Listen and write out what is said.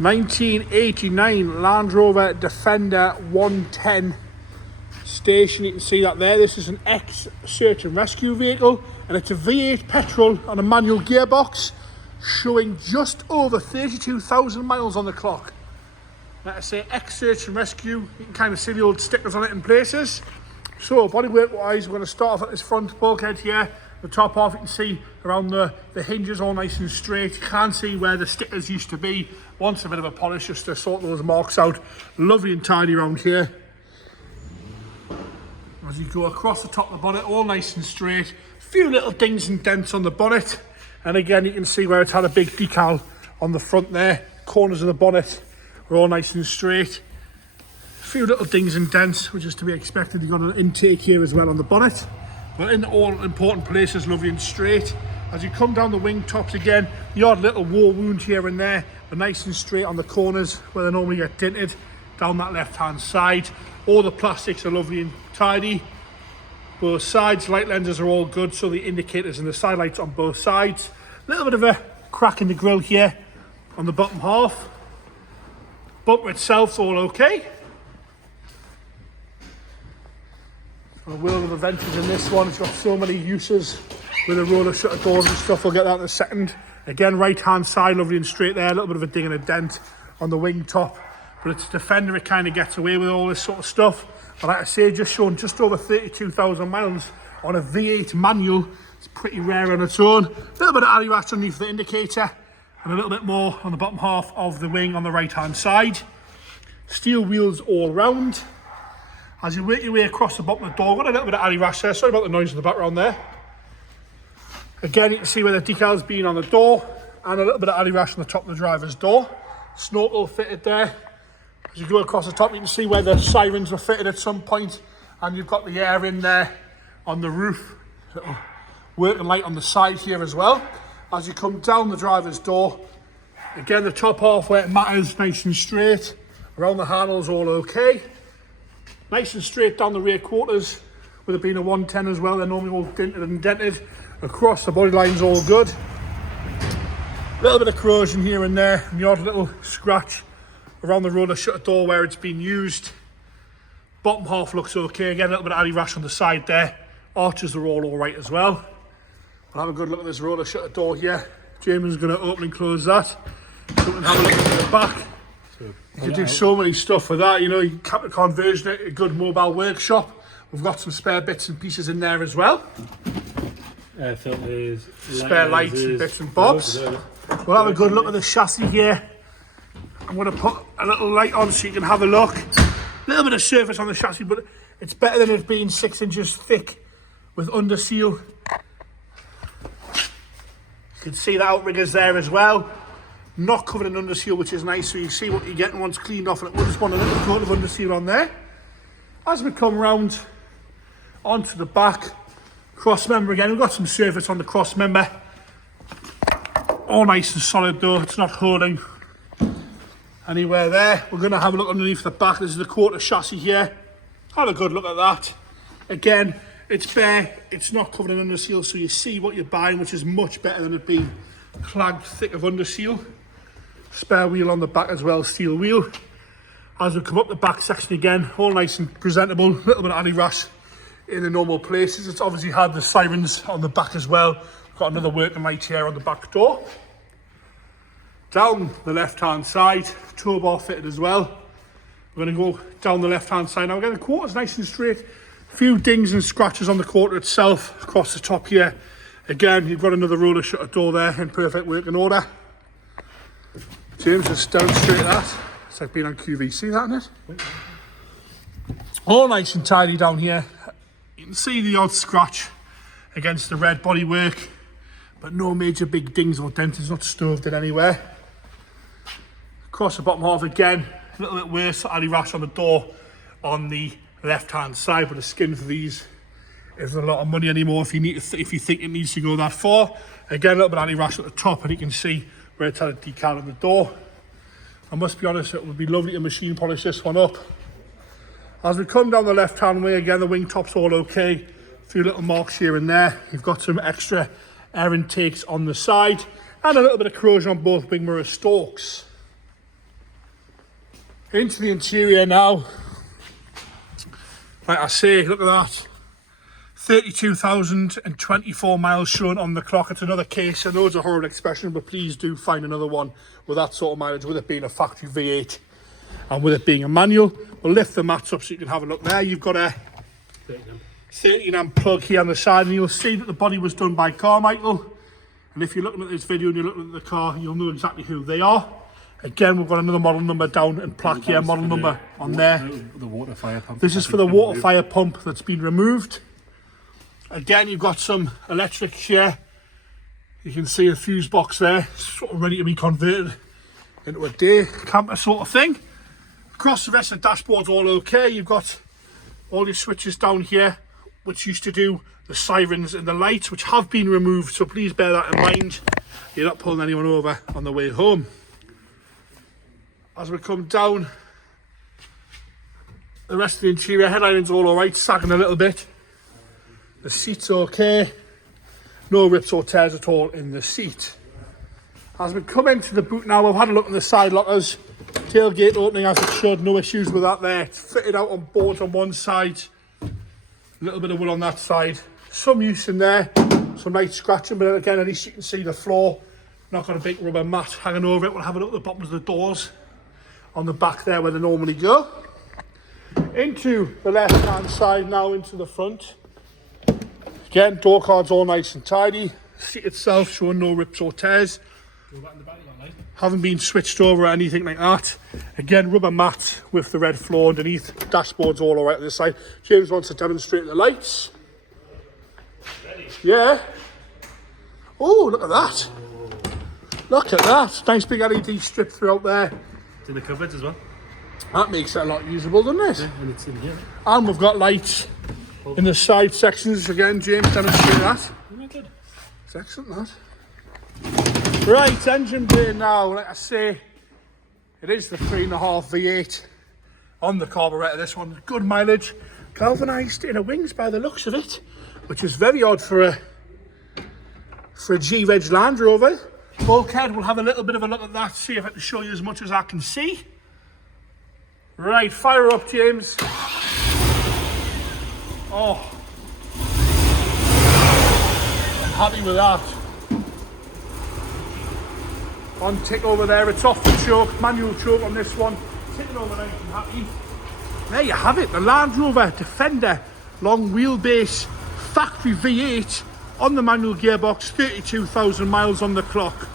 1989 Land Rover Defender 110 station. You can see that there. This is an ex-search and rescue vehicle, and it's a V8 petrol on a manual gearbox, showing just over 32,000 miles on the clock. Like I say, ex-search and rescue. You can kind of see the old stickers on it in places. So bodywork wise, we're going to start off at this front bulkhead here. The top half, you can see around the hinges all nice and straight. You can see where the stickers used to be. Wants a bit of a polish just to sort those marks out. Lovely and tidy around here. As you go across the top of the bonnet, all nice and straight. A few little dings and dents on the bonnet. And again, you can see where it's had a big decal on the front there. Corners of the bonnet are all nice and straight. A few little dings and dents, which is to be expected. You've got an intake here as well on the bonnet. But in all important places, lovely and straight. As you come down the wing tops again, the odd little war wound here and there, but nice and straight on the corners where they normally get dinted. Down that left-hand side, all the plastics are lovely and tidy. Both sides, light lenses are all good, so the indicators and the side lights on both sides. A little bit of a crack in the grille here on the bottom half. Bumper itself's all okay. A world of adventures in this one. It's got so many uses with the roller shutter doors and stuff. We'll get that in a second. Again, right-hand side, lovely and straight there. A little bit of a ding and a dent on the wing top. But it's Defender, it kind of gets away with all this sort of stuff. But like I say, just showing just over 32,000 miles on a V8 manual. It's pretty rare on its own. A little bit of alley ratch underneath the indicator, and a little bit more on the bottom half of the wing on the right-hand side. Steel wheels all round. As you work your way across the bottom of the door, got a little bit of alley rash there. Sorry about the noise in the background there. Again, you can see where the decal's been on the door, and a little bit of alley rash on the top of the driver's door. Snorkel fitted there. As you go across the top, you can see where the sirens were fitted at some point, and you've got the air in there on the roof. Little working light on the side here as well. As you come down the driver's door, again, the top half where it matters, nice and straight. Around the handles, all okay. Nice and straight down the rear quarters, with it being a 110 as well. They're normally all dinted and dented. Across the body line's all good. A little bit of corrosion here and there, and the odd little scratch around the roller shutter door where it's been used. Bottom half looks okay. Again, a little bit of alley rash on the side there. Arches are all right as well. We'll have a good look at this roller shutter door here. James is going to open and close that, so we can have a look at the back. You can do so many stuff with that, you know. You can conversion it, a good mobile workshop. We've got some spare bits and pieces in there as well. Air filters, spare lights and bits and bobs. We'll have a good look at the chassis here. I'm going to put a little light on so you can have a look. A little bit of surface on the chassis, but it's better than it being 6 inches thick with under seal. You can see the outriggers there as well. Not covered in under seal, which is nice, so you see what you're getting once cleaned off, and it will just want a little coat of under seal on there. As we come round onto the back, cross member again, we've got some surface on the cross member. All nice and solid though, it's not holding anywhere there. We're going to have a look underneath the back. This is the quarter chassis here. Have a good look at that. Again, it's bare, it's not covered in under seal, so you see what you're buying, which is much better than it being clagged thick of under seal. Spare wheel on the back as well, steel wheel. As we come up the back section again, all nice and presentable. A little bit of alley rash in the normal places. It's obviously had the sirens on the back as well. Got another working light here on the back door. Down the left-hand side, tow bar fitted as well. We're going to go down the left-hand side now. Again, the quarter's nice and straight. A few dings and scratches on the quarter itself across the top here. Again, you've got another roller shutter door there in perfect working order. James, just demonstrate that. It's like being on QVC, that, isn't it? All nice and tidy down here. You can see the odd scratch against the red bodywork, but no major big dings or dents. It's not stoved in anywhere. Across the bottom half again, a little bit worse, alley rash on the door on the left-hand side, but the skin for these isn't a lot of money anymore if you think it needs to go that far. Again, a little bit of alley rash at the top, and you can see where it's had a decal on the door. I must be honest, it would be lovely to machine polish this one up. As we come down the left-hand way, again, the wing top's all okay. A few little marks here and there. You've got some extra air intakes on the side, and a little bit of corrosion on both wing mirror stalks. Into the interior now. Like I say, look at that. 32,024 miles shown on the clock. It's another case. I know it's a horrible expression, but please do find another one with that sort of mileage, with it being a factory V8 and with it being a manual. We'll lift the mats up so you can have a look there. You've got a 13 amp plug here on the side, and you'll see that the body was done by Carmichael. And if you're looking at this video and you're looking at the car, you'll know exactly who they are. Again, we've got another model number down and plaque here, model number on there. The water fire pump. This is for the water fire pump that's been removed. Again, you've got some electric here. You can see a fuse box there, sort of ready to be converted into a day camper sort of thing. Across the rest of the dashboard's all okay. You've got all your switches down here, which used to do the sirens and the lights, which have been removed, so please bear that in mind. You're not pulling anyone over on the way home. As we come down, the rest of the interior headlining's all alright, sagging a little bit. The seat's okay. No rips or tears at all in the seat. As we come into the boot now, we've had a look at the side lockers. Tailgate opening as it should, no issues with that there. It's fitted out on boards on one side. A little bit of wood on that side. Some use in there, some light scratching, but again, at least you can see the floor. Not got a big rubber mat hanging over it. We'll have a look at the bottoms of the doors on the back there where they normally go. Into the left hand side now, into the front. Again, door cards all nice and tidy. Seat itself showing no rips or tears. Haven't been switched over or anything like that. Again, rubber mat with the red floor underneath. Dashboard's all alright on this side. James wants to demonstrate the lights. Yeah. Oh, look at that. Look at that. Nice big LED strip throughout there. It's in the cupboards as well. That makes it a lot usable, doesn't it? Yeah, and it's in here. And we've got lights in the side sections. Again, James, demonstrate that. Oh, good. It's excellent, that. Right, engine bay now. Like I say, it is the 3.5 V8 on the carburettor. This one, good mileage. Galvanised inner wings by the looks of it, which is very odd for a G-Reg Land Rover. Bulkhead, we'll have a little bit of a look at that, see if I can show you as much as I can see. Right, fire up, James. Oh, I'm happy with that. On tick over there, it's off the choke, manual choke on this one. Ticking over nice and happy. There you have it, the Land Rover Defender long wheelbase factory V8 on the manual gearbox, 32,000 miles on the clock.